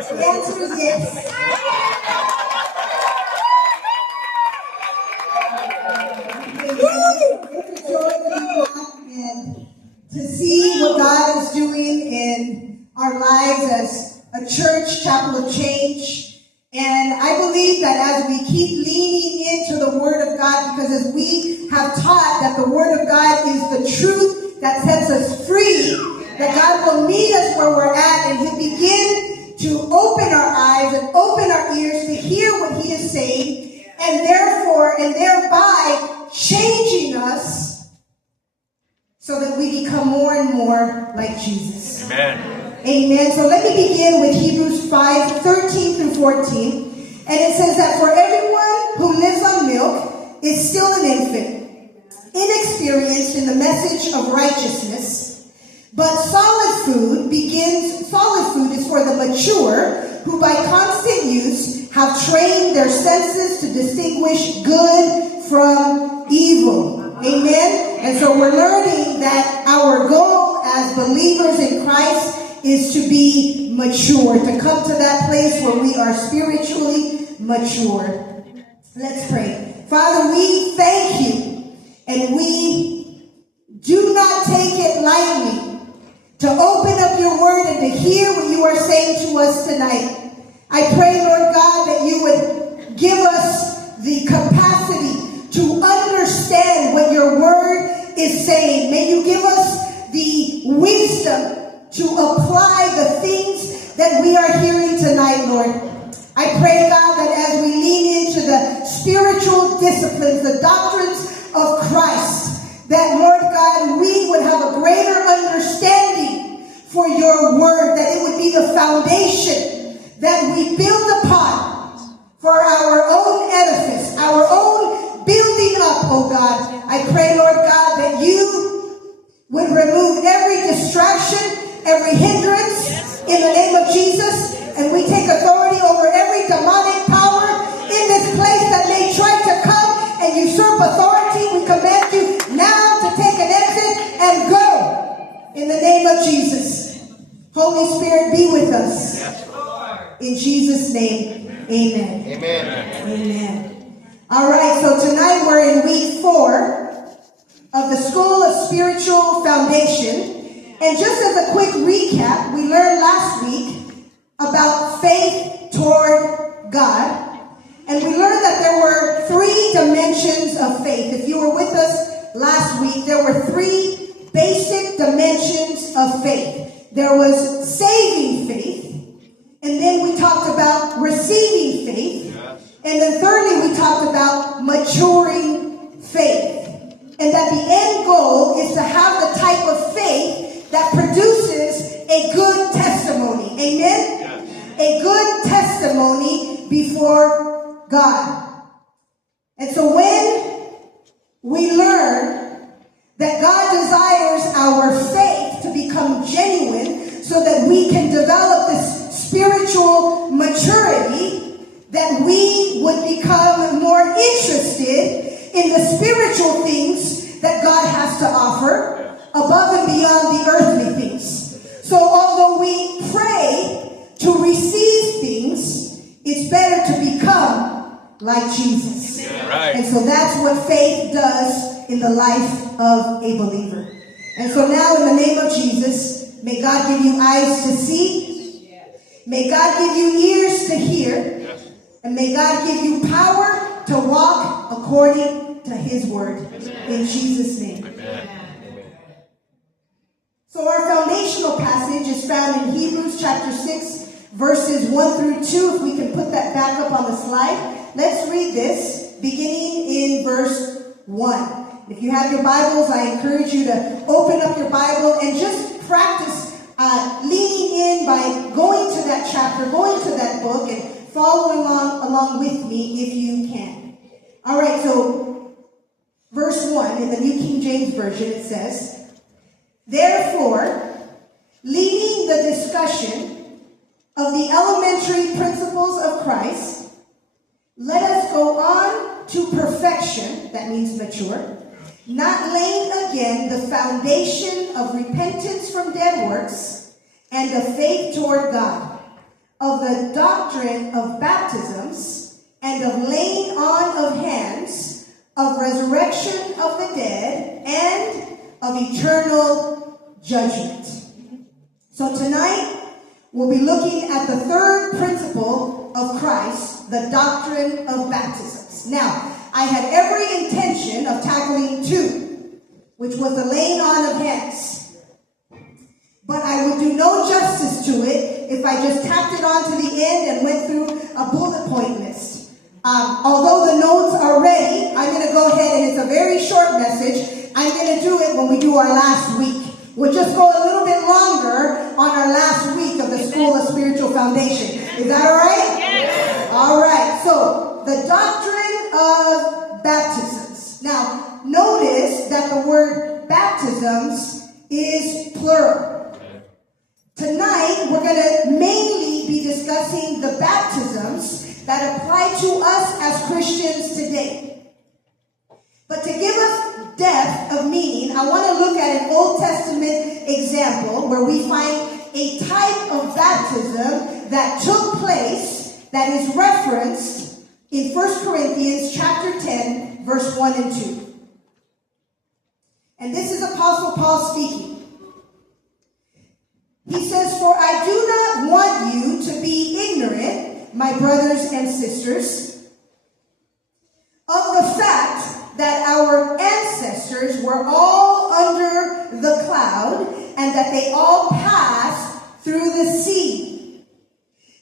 The answer is yes. It's a joy to be back and to see what God is doing in our lives as a church, Chapel of Change. And I believe that as we keep leaning into the Word of God, because as we have taught that the Word of God is the truth that sets us free, that God will meet us where we're at and He'll begin to open our eyes and open our ears to hear what He is saying, and therefore and thereby changing us so that we become more and more like Jesus. Amen. Amen. So let me begin with Hebrews 5:13 through 14. And it says that for everyone who lives on milk is still an infant, inexperienced in the message of righteousness. But solid food is for the mature, who by constant use have trained their senses to distinguish good from evil. Amen. And so we're learning that our goal as believers in Christ is to be mature, to come to that place where we are spiritually mature. Let's pray. Father, we thank you, and we do not take it lightly to open up your word and to hear what you are saying to us tonight. I pray, Lord God, that you would give us the capacity to understand what your word is saying. May you give us the wisdom to apply the things that we are hearing tonight, Lord. I pray, God, that as we lean into the spiritual disciplines, the doctrines of Christ, that, Lord God, we would have a greater understanding for your word, that it would be the foundation that we build upon for our own edifice, our own building up, oh God. I pray, Lord God, that you would remove every distraction, every hindrance in the name of Jesus, and we take authority over every demonic power in this place that may try to come and usurp authority. We command you now to take an exit and go in the name of Jesus. Holy Spirit, be with us. In Jesus' name, amen. Amen. Amen. All right, so tonight we're in week 4 of the School of Spiritual Foundation. And just as a quick recap, we learned last week about faith toward God. And we learned that there were 3 dimensions of faith. If you were with us last week, there were 3 basic dimensions of faith. There was saving faith. And then we talked about receiving faith. And then thirdly, we talked about maturing faith. And that the end goal is to have the type of faith that produces a good testimony. Amen? Yes. A good testimony before God. And so when we learn that God desires our faith to become genuine so that we can develop this spiritual maturity, that we would become more interested in the spiritual things that God has to offer above and beyond the earthly things. So although we pray to receive things, it's better to become like Jesus. Right. And so that's what faith does in the life of a believer. And so now in the name of Jesus, may God give you eyes to see. May God give you ears to hear. And may God give you power to walk according to His word. In Jesus' name. Amen. So our foundational passage is found in Hebrews chapter 6, verses 1 through 2. If we can put that back up on the slide. Let's read this, beginning in verse 1. If you have your Bibles, I encourage you to open up your Bible and just practice leaning in by going to that chapter, going to that book, and following along with me if you can. All right, so verse 1 in the New King James Version, it says, "Therefore, leading the discussion of the elementary principles of Christ, let us go on to perfection," that means mature, "not laying again the foundation of repentance from dead works and of faith toward God, of the doctrine of baptisms and of laying on of hands, of resurrection of the dead, and of eternal judgment. So tonight, we'll be looking at the third principle of Christ, the doctrine of baptisms. Now, I had every intention of tackling two, which was the laying on of hands. But I would do no justice to it if I just tacked it on to the end and went through a bullet point list. Although the notes are ready, I'm going to go ahead, and it's a very short message. I'm going to do it when we do our last week. We'll just go a little bit longer on our last week of the School of Spiritual Foundation. Is that all right? Yes. All right. So, the doctrine of baptisms. Now, notice that the word baptisms is plural. Tonight, we're going to mainly be discussing the baptisms that apply to us as Christians today. But to give us depth of meaning, I want to look at an Old Testament example where we find a type of baptism that took place that is referenced in 1 Corinthians chapter 10, verse 1 and 2. And this is Apostle Paul speaking. He says, "For I do not want you to be ignorant, my brothers and sisters, of the fact that our ancestors were all under the cloud and that they all passed through the sea.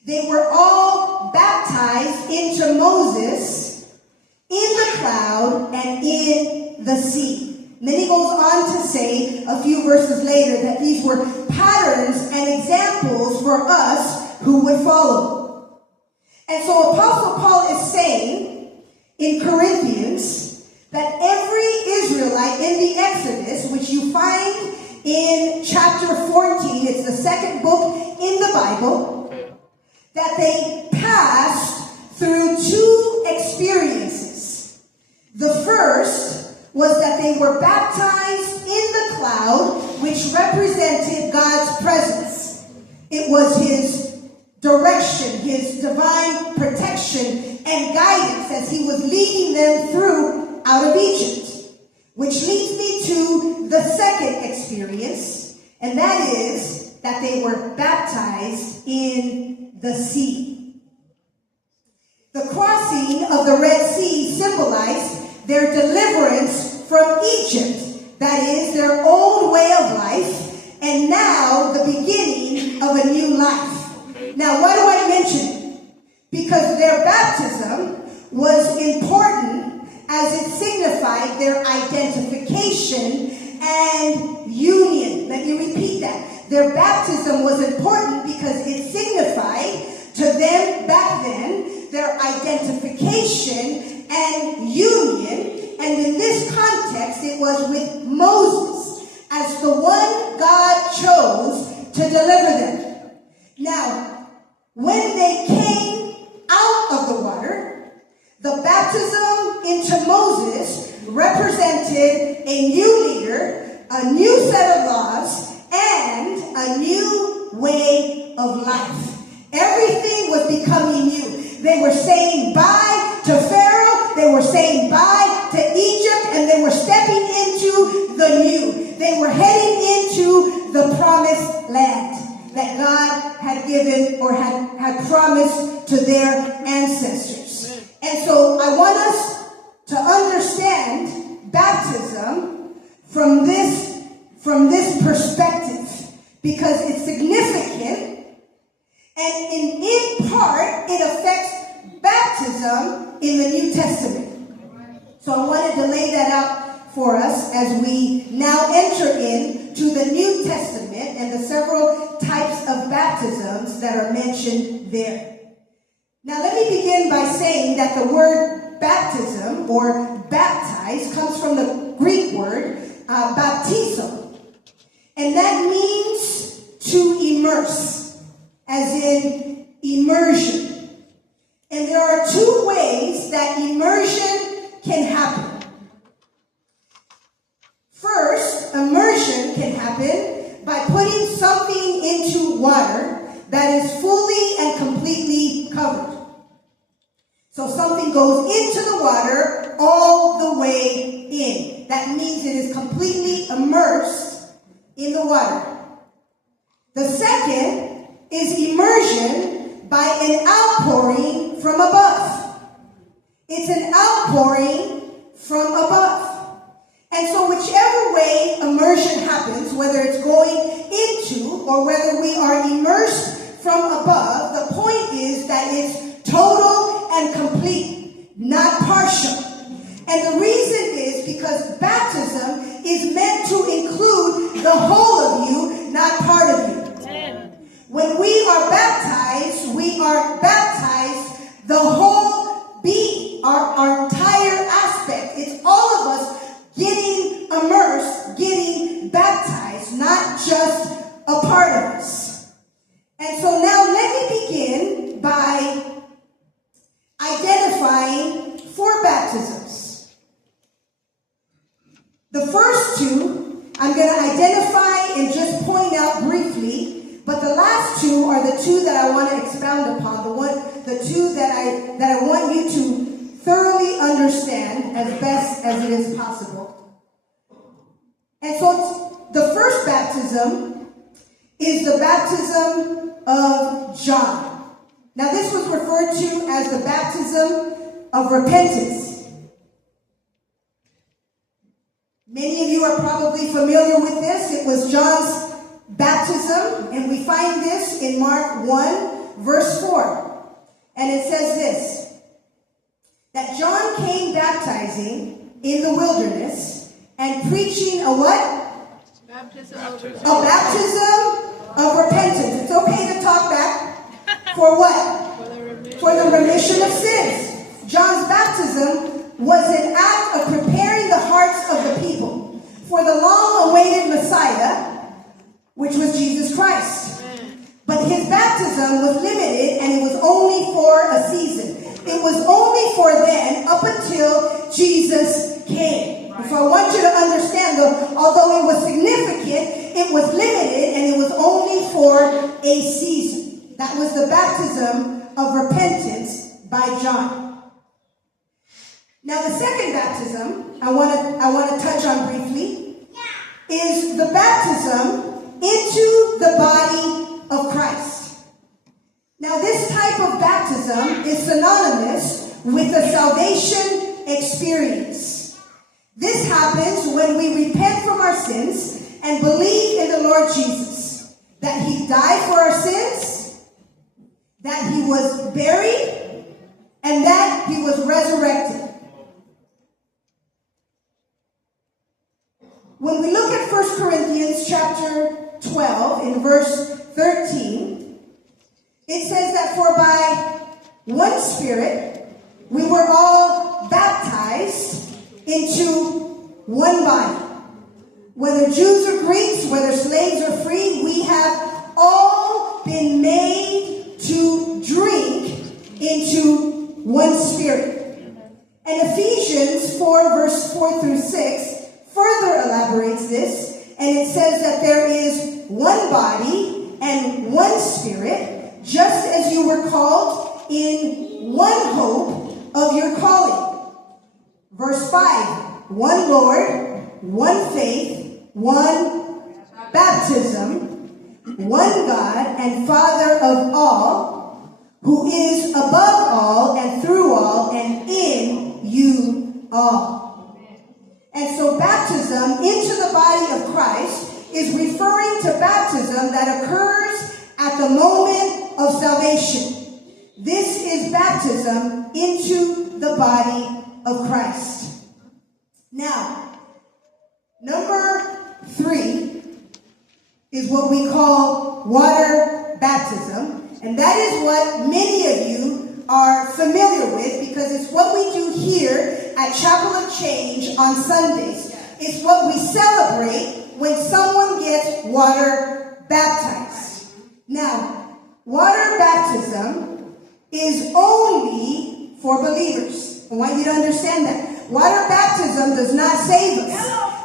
They were all baptized into Moses in the cloud and in the sea." Then he goes on to say a few verses later that these were patterns and examples for us who would follow. And so Apostle Paul is saying in Corinthians that every Israelite in the Exodus, which you find in chapter 14, it's the second book in the Bible, that they passed through two experiences. The first was that they were baptized in the cloud, which represented God's presence. It was his direction, his divine protection and guidance as he was leading them through out of Egypt. Which leads me to the second experience, and that is that they were baptized in the sea. The crossing of the Red Sea symbolized their deliverance from Egypt, that is, their old way of life, and now the beginning of a new life. Now, why do I mention it? Because their baptism was important as it signified their identification and union. Let me repeat that. Their baptism was important because it signified to them back then their identification and union, and in this context it was with Moses as the one God chose to deliver them. Now, when they came out of the water, the baptism into Moses represented a new leader, a new set of laws, and a new way of life. Everything was becoming new. They were saying bye to Pharaoh, they were saying bye to Egypt, and they were stepping into the new. They were heading into the promised land that God had given or had promised to their ancestors. And so I want us to understand baptism from this perspective, because it's significant, and in part it affects baptism in the New Testament. So I wanted to lay that out for us as we now enter into the New Testament and the several types of baptisms that are mentioned there. Now let me begin by saying that the word baptism or baptize comes from the Greek word baptizo, and that means to immerse, as in immersion. And there are two ways that immersion can happen. First, immersion can happen by putting something into water that is fully and completely covered. So something goes into the water all the way in. That means it is completely immersed in the water. The second is immersion by an outpouring from above. It's an outpouring from above. And so whichever way immersion happens, whether it's going into or whether we are immersed from above, the point is that it's total and complete, not partial. And the reason is because baptism is meant to include the whole of you, not part of you. When we are baptized the whole being, our entire aspect. It's all of us getting immersed, getting baptized, not just a part of us. And so now let me begin by identifying 4 baptisms. The first 2 I'm going to identify and just point out briefly. But the last 2 are the 2 that I want to expound upon, the 2 that I want you to thoroughly understand as best as it is possible. And so the first baptism is the baptism of John. Now this was referred to as the baptism of repentance. Many of you are probably familiar with this. It was John's baptism, and we find this in Mark 1, verse 4. And it says this, that John came baptizing in the wilderness and preaching a what? Baptism of repentance. A baptism of repentance. It's okay to talk back. For what? For the remission of sins. John's baptism was an act of preparing the hearts of the people for the long-awaited Messiah, which was Jesus Christ. But his baptism was limited, and it was only for a season. It was only for then, up until Jesus came. So I want you to understand, although it was significant, it was limited, and it was only for a season. That was the baptism of repentance by John. Now the second baptism I want to touch on briefly is the baptism into the body of Christ. Now this type of baptism is synonymous with the salvation experience. This happens when we repent from our sins and believe in the Lord Jesus, that he died for our sins, that he was buried, and that he was resurrected. When we look at 1 Corinthians chapter 12 in verse 13, it says that for by one Spirit we were all baptized into one body. Whether Jews or Greeks, whether slaves or free, we have all been made to drink into one Spirit. And Ephesians 4 verse 4 through 6 further elaborates this, and it says that there is one body and one Spirit, just as you were called in one hope of your calling. Verse 5, one Lord, one faith, one baptism, one God and Father of all, who is above all and through all and in you all. And so baptism into the body of Christ is referring to baptism that occurs at the moment of salvation. This is baptism into the body of Christ. Now, number 3 is what we call water baptism. And that is what many of you are familiar with, because it's what we do here at Chapel of Change on Sundays. It's what we celebrate when someone gets water baptized. Now, water baptism is only for believers. I want you to understand that. Water baptism does not save us.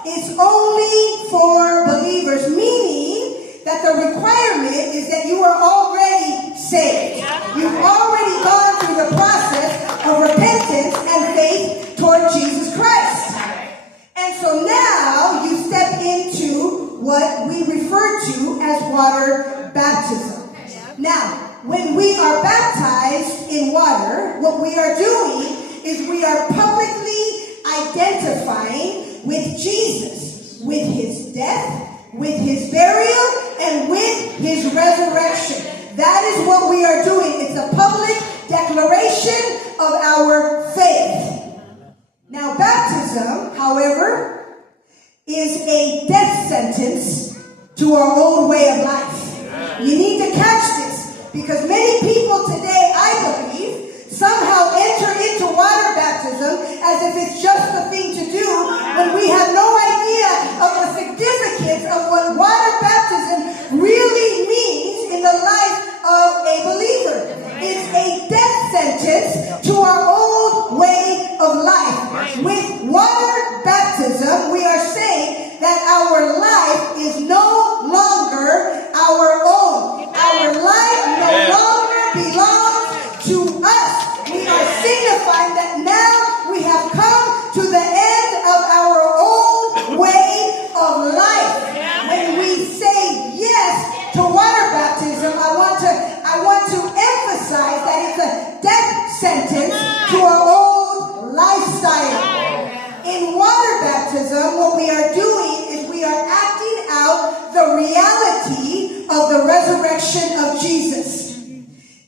It's only for believers, meaning that the requirement is that you are already what we refer to as water baptism. Now, when we are baptized in water, what we are doing is we are publicly identifying with Jesus, with his death, with his burial, and with his resurrection. That is what we are doing. It's a public declaration of our faith. Now, baptism, however, is a death sentence to our old way of life. You need to catch this, because many people today, I believe, somehow enter into water baptism as if it's just the thing to do, when we have no idea of the significance of what water baptism really means in the life of a believer. It's a death sentence to our old way of life. With water baptism, we are saying that our life is no longer our own. Our life no longer belongs to us. We are signifying that now we have come to the end of our old way of life. When we say yes to water baptism, I want to emphasize that it's a death sentence to our old lifestyle. In water baptism, what we are doing is we are acting out the reality of the resurrection of Jesus.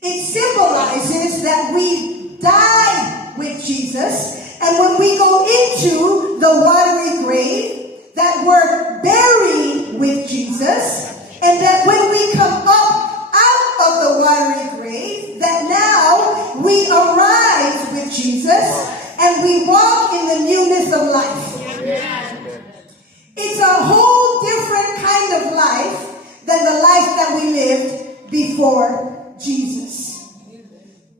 It symbolizes that we die with Jesus, and when we go into the watery grave, that we're buried with Jesus, and that when we come up out of the watery grave, that now we arise with Jesus and we walk in the newness of life. It's a whole different kind of life than the life that we lived before Jesus.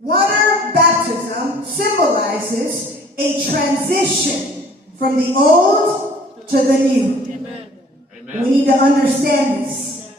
Water baptism symbolizes a transition from the old to the new. Amen. We need to understand this.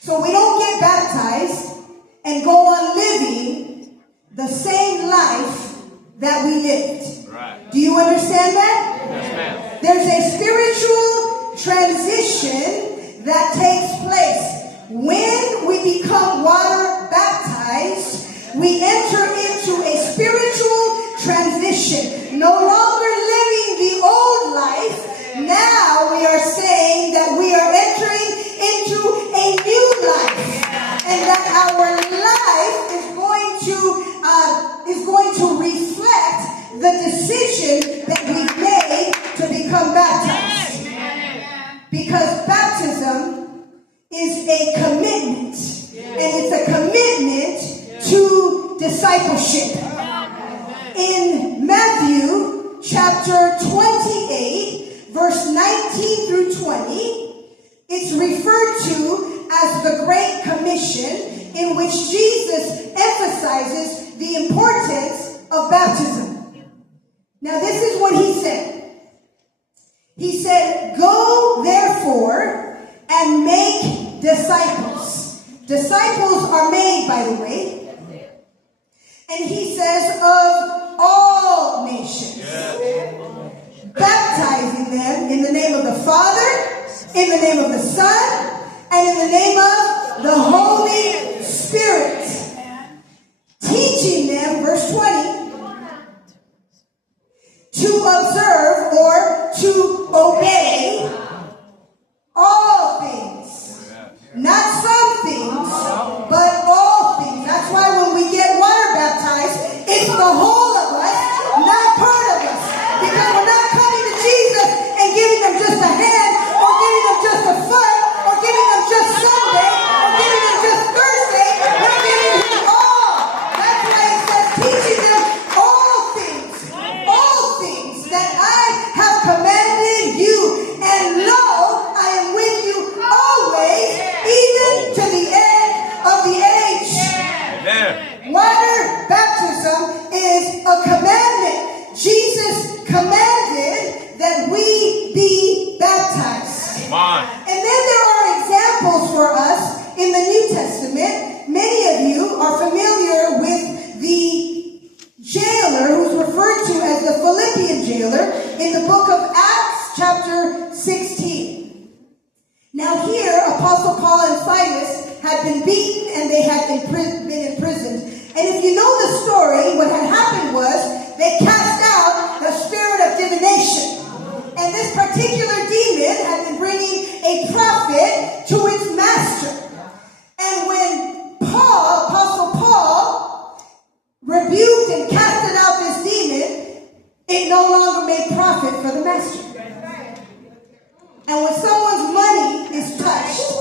So we don't get baptized and go on living the same life that we lived. Right. Do you understand that? Yes, ma'am. There's a spiritual transition that takes place. When we become water baptized, we enter into a spiritual transition. No longer living the old life. Now we are saying that we are entering into a new life. And that our life is going to reflect the decision that we made to become baptized. Because baptism is a commitment. And it's a commitment to discipleship. In Matthew chapter 28, verse 19 through 20, it's referred to as the Great Commission, in which Jesus emphasizes the importance of baptism. Now, this is what he said. He said, "Go therefore and make disciples." Disciples are made, by the way. And he says, "of all nations." Baptizing them in the name of the Father, in the name of the Son, and in the name of the Holy Spirit. Teaching them, verse 20, to observe or to obey all things. Not some things, but all things. That's why when we get water baptized, it's the whole of us, not part of us. Because we're not coming to Jesus and giving them just a hand, or giving them just a foot, or giving them just Sunday, or giving them just Thursday. We're giving them all. That's why it says, teaching them all things that I have commanded you. And lo, I am with you always, even to the end of the age. Amen. Water baptism is a commandment. Jesus commanded that we be baptized. Come on. And then there are examples for us in the New Testament. Many of you are familiar with the jailer who's referred to as the Philippian jailer in the book of Acts chapter 16. Apostle Paul and Silas had been beaten and they had been imprisoned. And if you know the story, what had happened was they cast out the spirit of divination. And this particular demon had been bringing a prophet to its master. And when Apostle Paul, rebuked and casted out this demon, it no longer made profit for the master. And when someone's money is touched,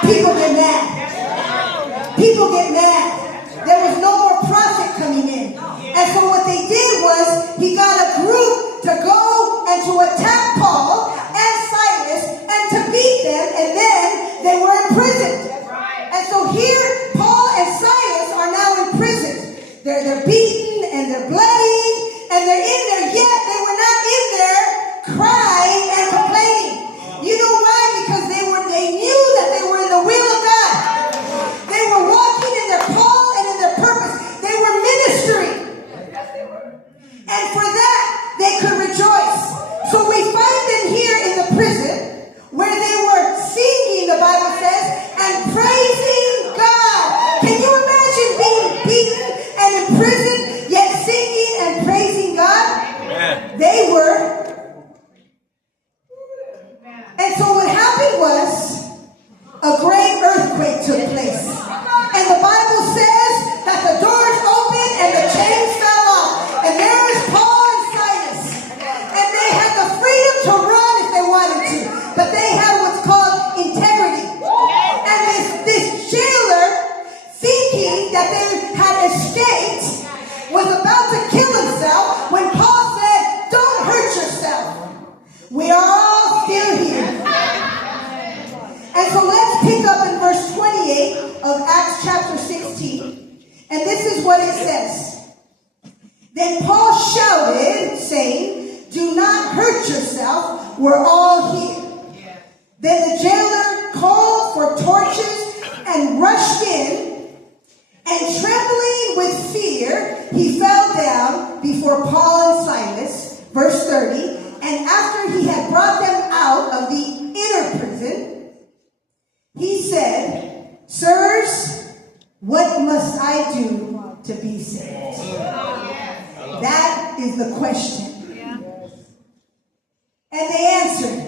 people get mad. People get mad. There was no more profit coming in. And so what they did was, he got a group to go and to attack Paul and Silas and to beat them, and then they were imprisoned. And so here, Paul and Silas are now imprisoned. They're beaten and they're bloodied and they're in there, yet they were not in there crying and complaining. You know why? Because they knew that they were in the will of God. They were walking in their call and in their purpose. They were ministering. And for that, they could rejoice. So we find them here in the prison where they were singing, the Bible says, and praising God. Can you imagine being beaten and imprisoned, yet singing and praising God? Amen. They were. And so what happened was a great earthquake took place. And the Bible says that the doors opened and the chains fell off. And there is Paul and Silas. And they had the freedom to run if they wanted to. But they had what's called integrity. And this jailer, thinking that they had escaped, was about to kill himself when Paul said, "Don't hurt yourself. We are all still here." And so let's pick up in verse 28 of Acts chapter 16. And this is what it says. Then Paul shouted, saying, "Do not hurt yourself. We're all here." Then the jailer called for torches and rushed in. And trembling with fear, he fell down before Paul and Silas. Verse 30. And after he had brought them out of the inner prison, he said, "Sirs, what must I do to be saved?" That is the question. And they answered,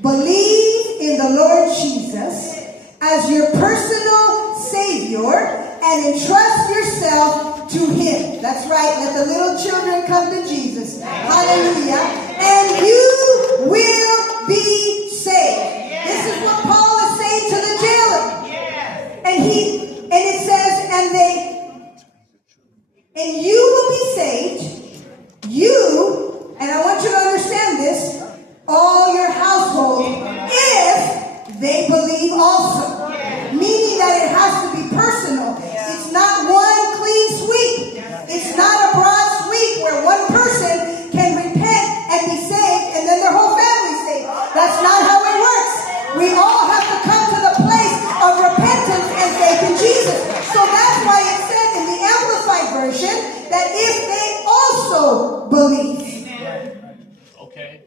"Believe in the Lord Jesus as your personal Savior and entrust yourself to Him." That's right. Let the little children come to Jesus. Hallelujah. And you will be saved. This is what Paul is saying to the jailer. And it says, and you will be saved. You, and I want you to understand this, all your household, if they believe also. Meaning that it has to be personal. It's not one clean sweep. It's not a broad sweep where one person can repent and be saved and then their whole family's saved. That's not how it works. We all have to come to the place of repentance and faith in Jesus. So that's why it said in the Amplified Version that if they also believe. Okay.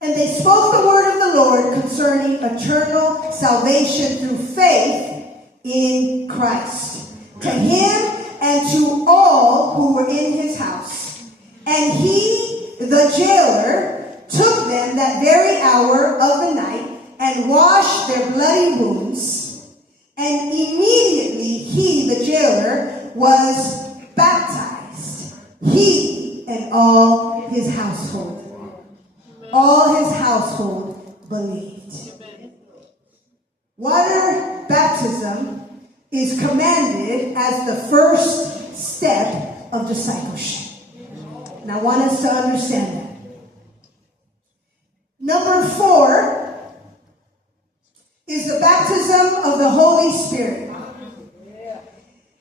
And they spoke the word of the Lord concerning eternal salvation through faith in Christ, to him and to all who were in his house. And he, the jailer, took them that very hour of the night and washed their bloody wounds. And immediately he, the jailer, was baptized, he and all his household. All his household believed. Water baptism is commanded as the first step of discipleship. And I want us to understand that. Number 4 is the baptism of the Holy Spirit.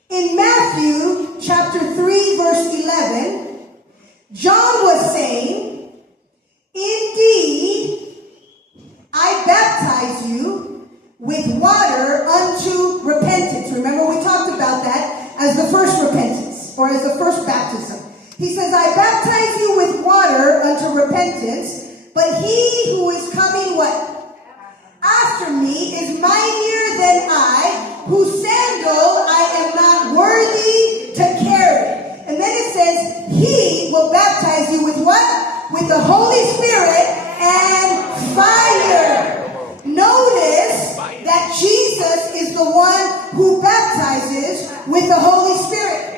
In Matthew chapter 3 verse 11, John was saying, "Indeed, I baptize you with water unto repentance." Remember, we talked about that as the first repentance, or as the first baptism. He says, "I baptize you with water unto repentance, but he who is coming," what? "After me me is mightier than I, whose sandal I am not worthy to carry. And then it says, he will baptize you with what? With the Holy Spirit and fire. Notice that Jesus is the one who baptizes with the Holy Spirit.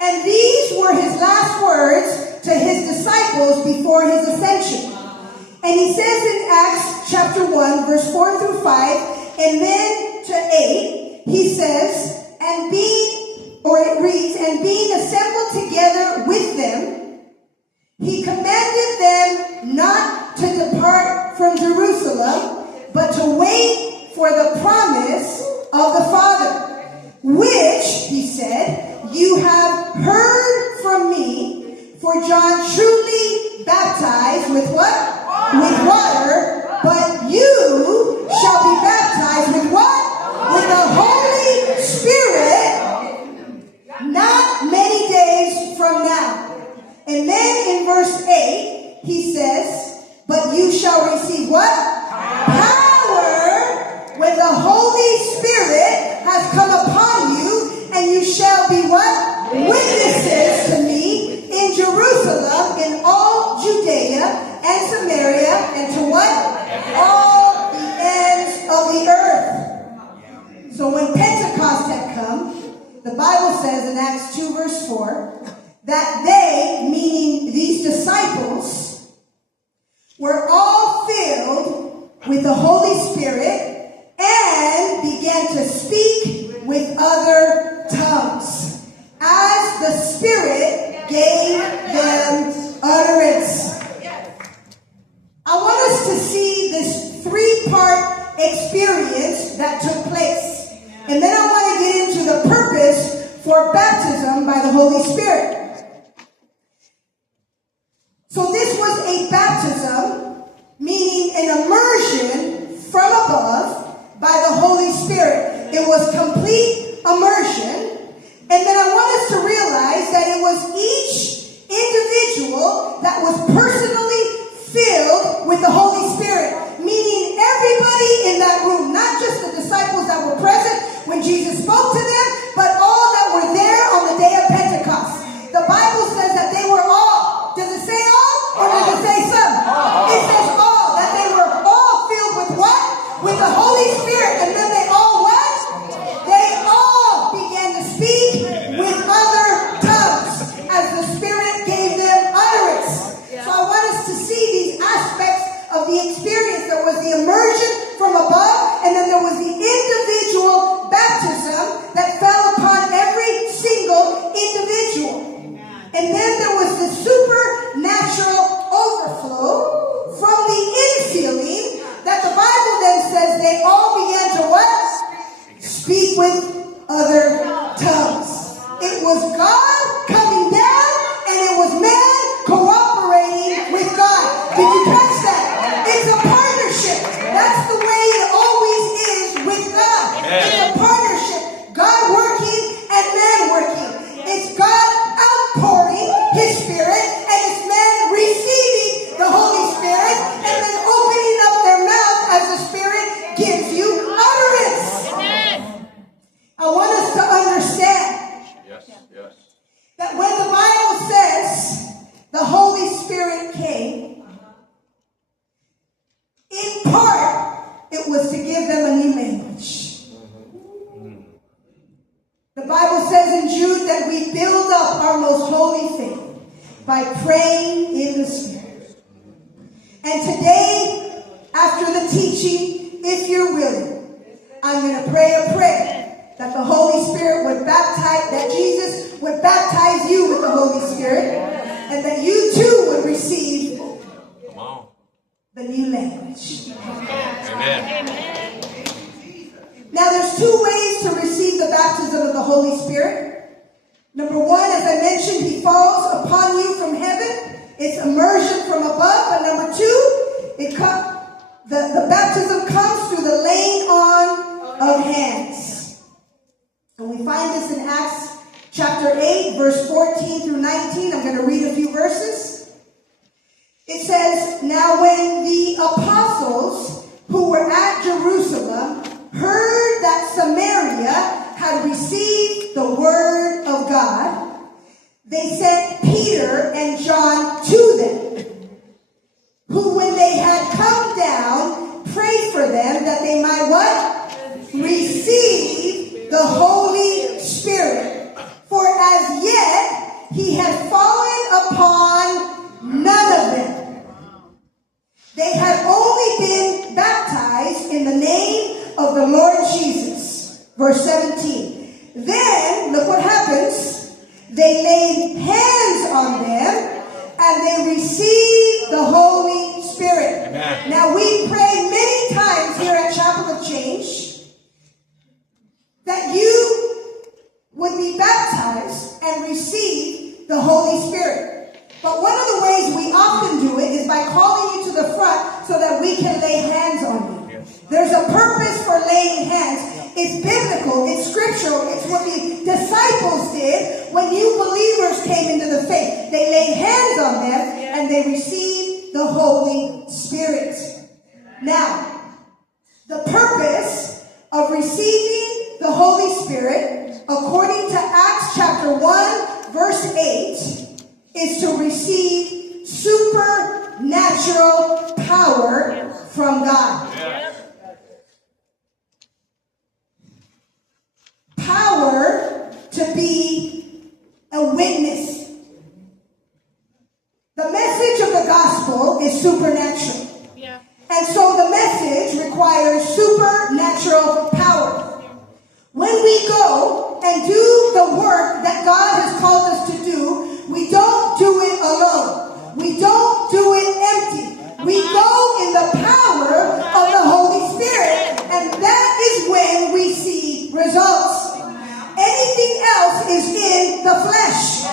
And these were his last words to his disciples before his ascension. And he says in Acts chapter 1, verse 4 through 5, and then to 8, he says, it reads, and being assembled together with them, he commanded them not to depart from Jerusalem, but to wait for the promise of the Father, which, he said, you have heard from me, for John truly baptized with what? With water, but you shall be baptized with what? With the Holy Spirit, not many days from now. And then in verse 8, he says, but you shall receive what? Power when the Holy Spirit has come upon you, and you shall be what? Witnesses to me in Jerusalem, in all Judea and Samaria, and to what? All the ends of the earth. So when Pentecost had come, the Bible says in Acts 2 verse 4, that they, meaning these disciples, were all filled with the Holy Spirit and began to speak with other tongues, as the Spirit gave them utterance. I want us to see this three-part experience that took place. And then I want to get into the purpose for baptism by the Holy Spirit. So this was a baptism, meaning an immersion from above by the Holy Spirit. It was complete immersion. And then I want us to realize that it was each individual that was personally filled with the Holy Spirit, meaning everybody in that room, not just the disciples that were present when Jesus spoke to them, but all that were there on the day of Pentecost. The Bible says that they were all. Does it say all or does it say some? It says all, that they were all filled with what? With the Holy Spirit. And then they all what? They all began to speak with other tongues as the Spirit gave them utterance. So I want us to see these aspects of the experience. There was the immersion from above, and then there was the individual baptism that fell upon every single individual. And then there was the supernatural overflow from the infilling that the Bible then says they all began to what? Speak with other tongues. It was God coming down, and it was man cooperating with God. Did you catch that? It's a partnership. That's the way it always is with God. It's a partnership. God working and man working. It's God outpouring his Spirit, and it's man receiving the Holy Spirit and then opening up their mouth as the Spirit gives you utterance. I want us to understand that when the Bible says the Holy Spirit came, in part, it was to give them a new language. The Bible says in Jude that we build up our most holy faith by praying in the Spirit. And today, after the teaching, if you're willing, I'm going to pray a prayer that the Holy Spirit would baptize, that Jesus would baptize you with the Holy Spirit, and that you too would receive the new language. Amen. Now there's two ways to receive the baptism of the Holy Spirit. Number one, as I mentioned, he falls upon you from heaven. It's immersion from above. But number two, the baptism comes through the laying on of hands. And we find this in Acts chapter 8, verse 14 through 19. I'm going to read a few verses. It says, now when the apostles who were at Jerusalem Jerusalem heard that Samaria had received the word of God, they sent Peter and John to them, who when they had come down, prayed for them that they might what? Receive the Holy Spirit. For as yet he had fallen upon none of them. They had only been baptized in the name of the Lord Jesus. Verse 17. Then, look what happens. They laid hands on them and they received the Holy Spirit. Amen. Now we pray many times here at Chapel of Change that you would be baptized and receive the Holy Spirit. But one of the ways we often do it is by calling you to the front so that we can lay hands on you. Yes. There's a purpose for laying hands. It's biblical, it's scriptural, it's what the disciples did when new believers came into the faith. They laid hands on them and they received the Holy Spirit. Now, the purpose of receiving the Holy Spirit, according to Acts chapter 1, verse 8, is to receive supernatural power from God. Yes. Power to be a witness. The message of the gospel is supernatural. Yeah. And so the message requires supernatural power. When we go and do the work that God has called us to do, we don't do it alone. We don't do it empty. We go in the power of the Holy Spirit, and that is when we see results. Anything else is in the flesh.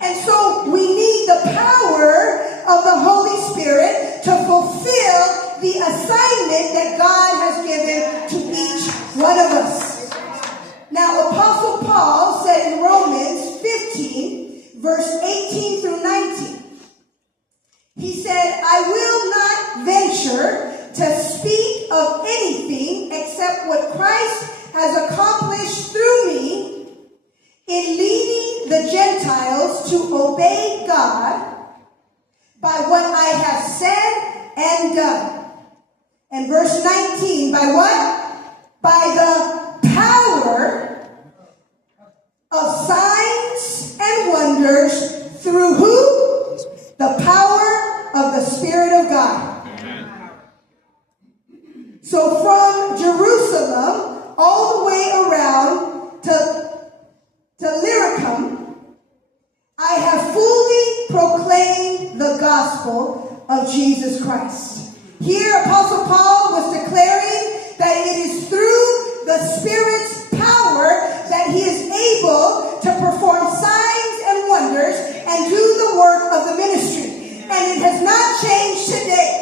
And so we need the power of the Holy Spirit to fulfill the assignment that God has given to each one of us. Now, Apostle Paul said in Romans 15, verse 18 through 19, he said, I will not venture to speak of anything except what Christ has accomplished through me in leading the Gentiles to obey God by what I have said and done. And verse 19, by what? By the power of signs and wonders through who? The power of the Spirit of God. So from Jerusalem all the way around to Illyricum, I have fully proclaimed the gospel of Jesus Christ. Here Apostle Paul was declaring that it is through the Spirit's power that he is able to perform signs and wonders and do the work of the ministry. And it has not changed today.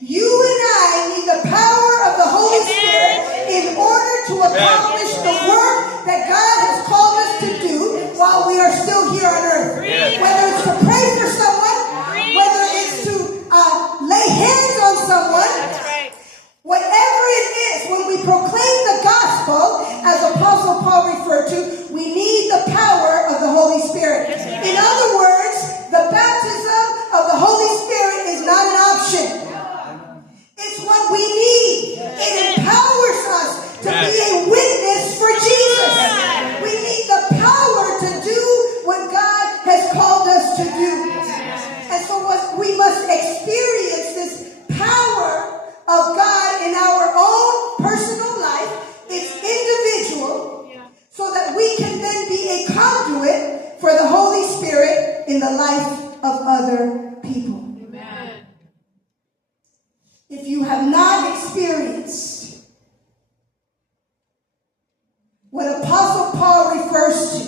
You and I need the power of the Holy Spirit in order to accomplish the work that God has called us to do while we are still here on earth. Whether it's to pray for someone, whether it's to lay hands on someone, whatever it is, when we proclaim the gospel, as Apostle Paul referred to, we need the power of the Holy Spirit. In other words, the baptism of the Holy Spirit is not an option. It's what we need. It empowers us to be a witness for Jesus. We need the power to do what God has called us to do. And so we must experience this power of God in our own personal life. It's individual, so that we can then be a conduit for the Holy Spirit in the life of other people. If you have not experienced what Apostle Paul refers to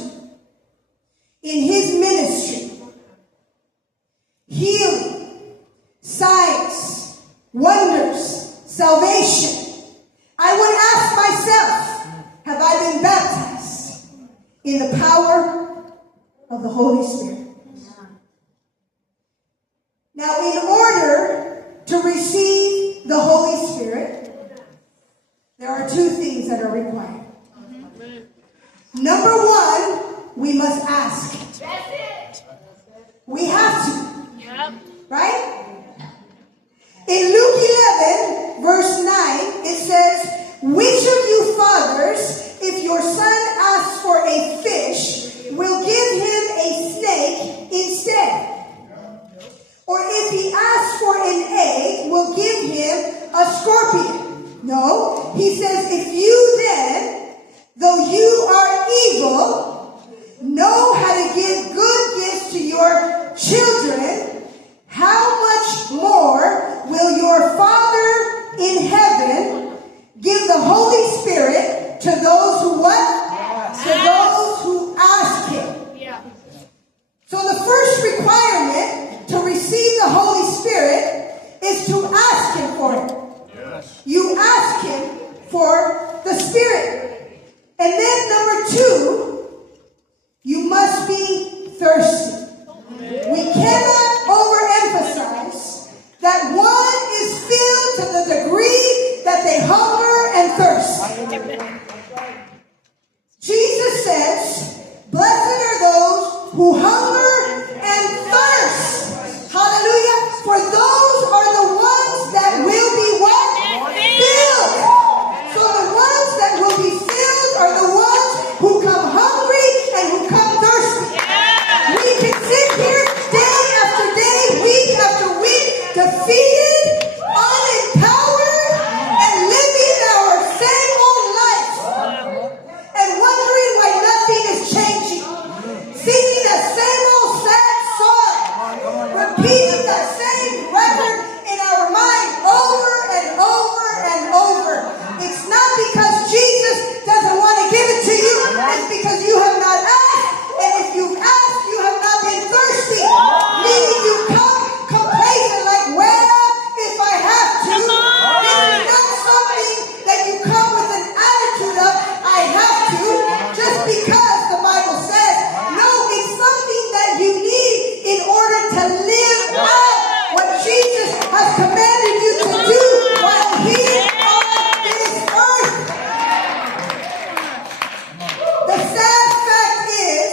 in his ministry, healing, signs, wonders, salvation, I would ask myself, have I been baptized in the power of the Holy Spirit? Now, in order to receive the Holy Spirit, there are two things that are required. Number one, we must ask. We have to. Yep. Right? In Luke 11, verse 9, it says, which of you fathers, if your son asks for a fish, will give him a snake instead? Or if he asks for an egg, will give him a scorpion? No. He says, if you then, though you are evil, know how to give good gifts to your children, how much more will your Father in heaven give the Holy Spirit to those who what? To those who ask him. Yeah. So the first requirement to receive the Holy Spirit is to ask him for it. Yes. You ask him for the Spirit. And then number two, you must be thirsty. We cannot overemphasize that one is filled to the degree that they hunger and thirst. Jesus says, blessed are those who hunger and thirst. Hallelujah. For those are the ones that will be what? Filled. So the ones that will be filled are the ones who come hungry and who come thirsty. We can sit here day after day, week after week, defeated, unempowered, and living our same old life, and wondering why nothing is changing. Singing the same old sad song, repeating the same record in our mind over and over and over. It's not because Jesus doesn't want to give it to you, it's because you have not asked, and if you've asked, you have not been thirsty. Meaning you come complacent like, well, if I have to. This is not something that you come with an attitude of, I have to, just because the Bible says. No, it's something that you need in order to live out what Jesus has commanded you to do while here on this earth. The sad fact is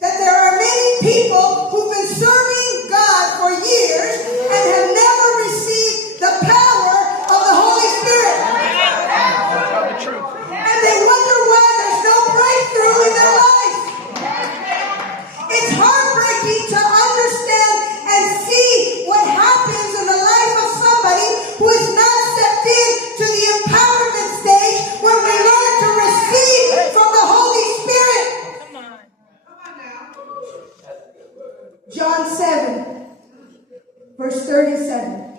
that there are many people who've been serving God for years and have never received the power of the Holy Spirit. Tell the truth. And they wonder why there's no breakthrough in their life. It's heartbreaking to understand and see what happens in the life of somebody who is not stepped in to the empowerment stage where we learn to receive from the Holy Spirit. John 7, verse 37.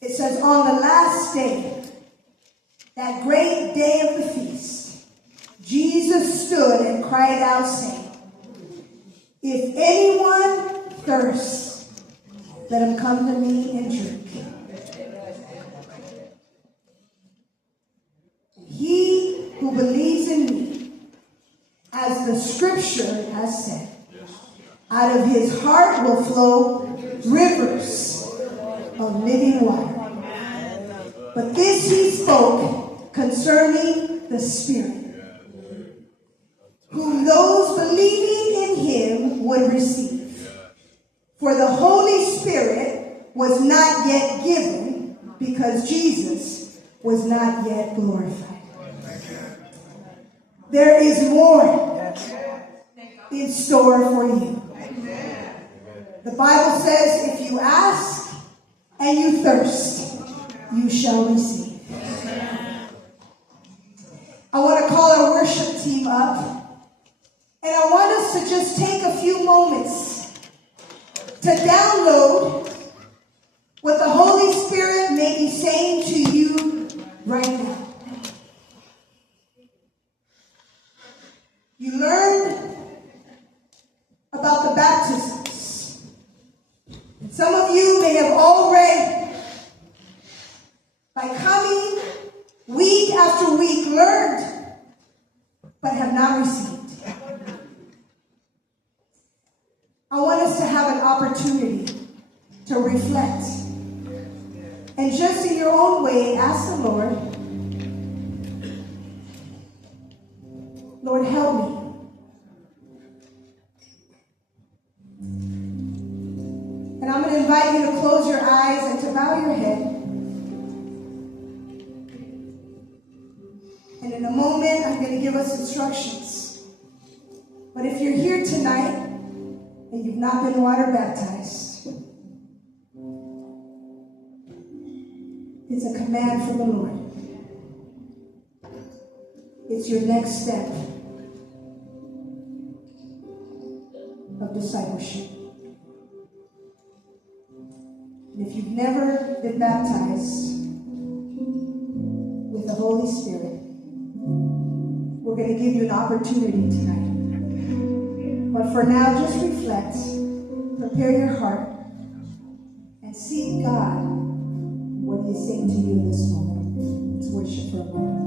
It says, on the last day, that great day of the feast, Jesus stood and cried out, saying, if anyone thirsts, let him come to me and drink. He who believes in me, as the scripture has said, out of his heart will flow rivers of living water. But this he spoke concerning the Spirit, whom those believing in him would receive. For the Holy Spirit was not yet given, because Jesus was not yet glorified. There is more in store for you. The Bible says, if you ask and you thirst, you shall receive. I want to call our worship team up, and I want us to just take a few moments to download what the Holy Spirit may be saying to you right now. You learned about the baptisms. And some of you may have already, by coming week after week, learned, but have not received. I want us to have an opportunity to reflect and just in your own way ask the Lord, Lord, help me. And I'm going to invite you to close your eyes and to bow your head. And in a moment, I'm going to give us instructions. But if you're here tonight and you've not been water baptized, it's a command from the Lord. It's your next step of discipleship. And if you've never been baptized with the Holy Spirit, we're going to give you an opportunity tonight. But for now, just reflect, prepare your heart, and seek God what He is saying to you in this moment. Let's worship for a moment.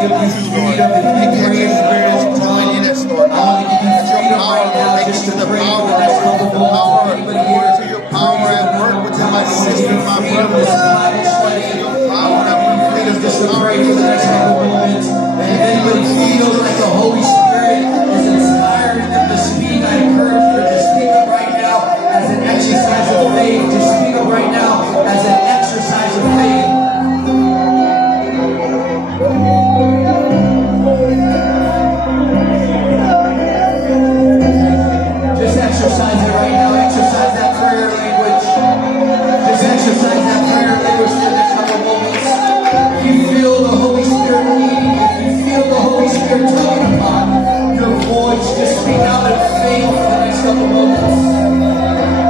give you freedom and Make your praise spirits join in us, Lord I want God. to give you Let your freedom power, right now Lord, just to the pray for power, the next couple the moments. power, Anybody here? to your power at work within my sister, my brother. Your power that will Freedom freedom just to power pray for the next couple moments. And if anybody feels like the Holy Spirit is inspiring them to speak, I encourage you to just speak up right now as an exercise of faith. Just speak up right now as an exercise of faith. Just exercise it right now. Exercise that prayer language. Just exercise that prayer language for the next couple moments. If you feel the Holy Spirit leading, if you feel the Holy Spirit tugging upon your voice, just speak out in faith for the next couple moments.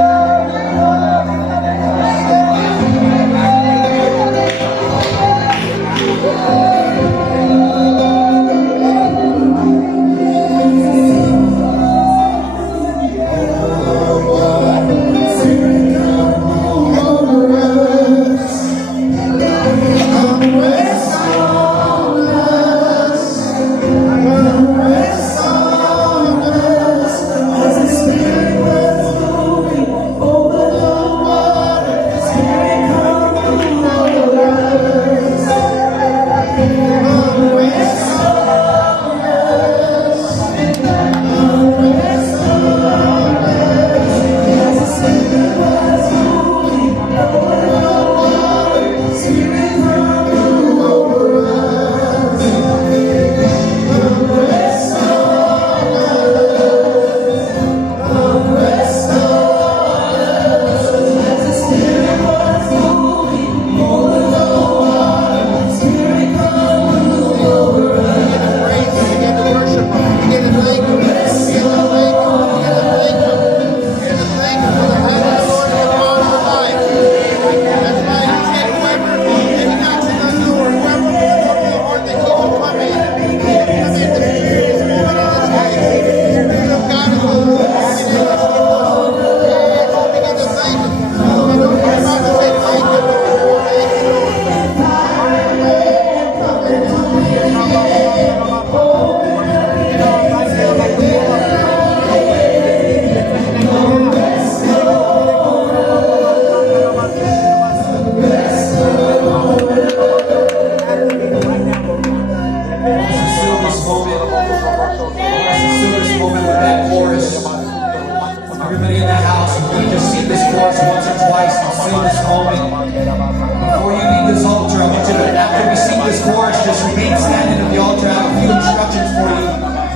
Everybody in the house, we're going to just sing this chorus once or twice and seal this moment. Before you leave this altar, I want you to, after we sing this chorus, just remain standing at the altar. I have a few instructions for you,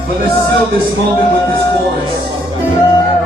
but let's seal this moment with this chorus.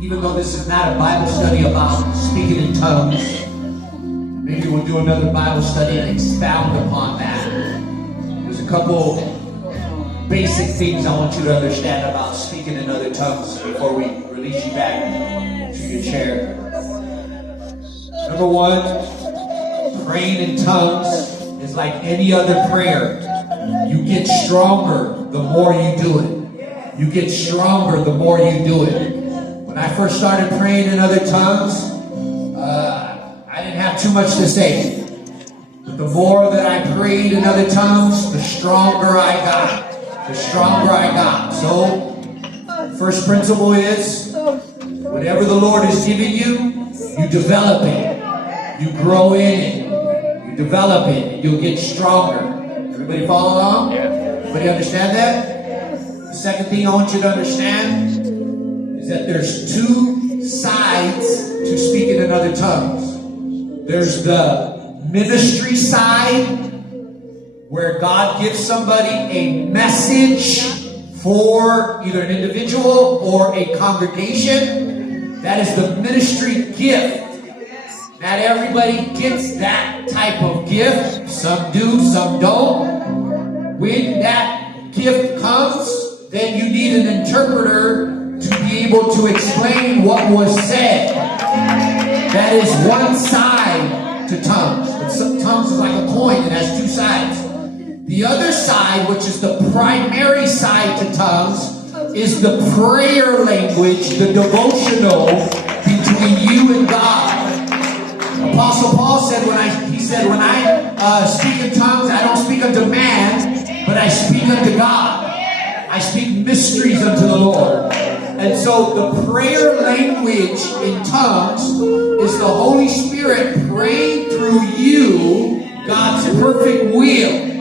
Even though this is not a Bible study about speaking in tongues, maybe we'll do another Bible study and expound upon that. There's a couple basic things I want you to understand about speaking in other tongues before we release you back to your chair. Number one, praying in tongues is like any other prayer. You get stronger the more you do it. You get stronger the more you do it. When I first started praying in other tongues, I didn't have too much to say. But the more that I prayed in other tongues, the stronger I got. The stronger I got. So, first principle is, whatever the Lord has given you, you develop it. You grow in it. You develop it. And you'll get stronger. Everybody follow along? Everybody understand that? The second thing I want you to understand is that there's two sides to speaking in other tongues. There's the ministry side, where God gives somebody a message for either an individual or a congregation. That is the ministry gift. Not everybody gets that type of gift. Some do, some don't. When that gift comes, then you need an interpreter to be able to explain what was said. That is one side to tongues. But tongues is like a coin that has two sides. The other side, which is the primary side to tongues, is the prayer language, the devotional between you and God. Apostle Paul said, when I speak in tongues, I don't speak unto man, but I speak unto God. I speak mysteries unto the Lord. And so the prayer language in tongues is the Holy Spirit praying through you God's perfect will.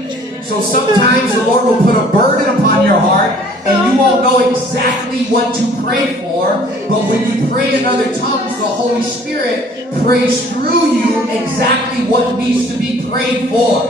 So sometimes the Lord will put a burden upon your heart and you won't know exactly what to pray for. But when you pray in other tongues, the Holy Spirit prays through you exactly what needs to be prayed for.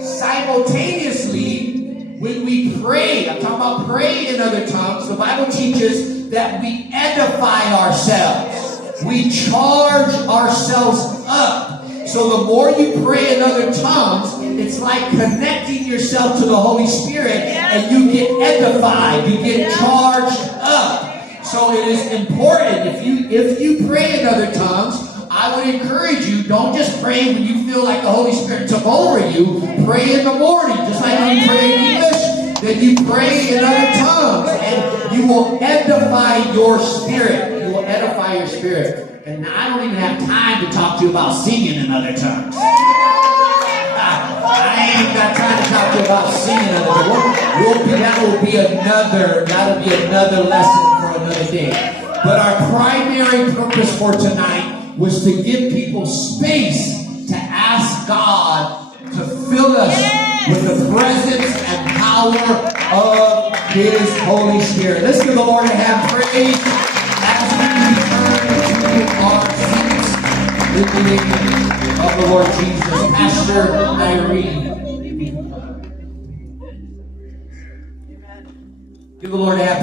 Simultaneously, when we pray, I'm talking about praying in other tongues, the Bible teaches that we edify ourselves. We charge ourselves up. So the more you pray in other tongues, it's like connecting yourself to the Holy Spirit and you get edified, you get charged up. So it is important, if you pray in other tongues, I would encourage you, don't just pray when you feel like the Holy Spirit took over you. Pray in the morning, just like when you pray in English, then you pray in other tongues and you will edify your spirit. You will edify your spirit. And I don't even have time to talk to you about singing in other tongues. I ain't got time to talk to you about singing in other tongues. That'll be another lesson for another day. But our primary purpose for tonight was to give people space to ask God to fill us with the presence and power of His Holy Spirit. Let's give the Lord a hand praise as we return to our seats in the name of the Lord Jesus. Pastor Irene. Give the Lord a hand.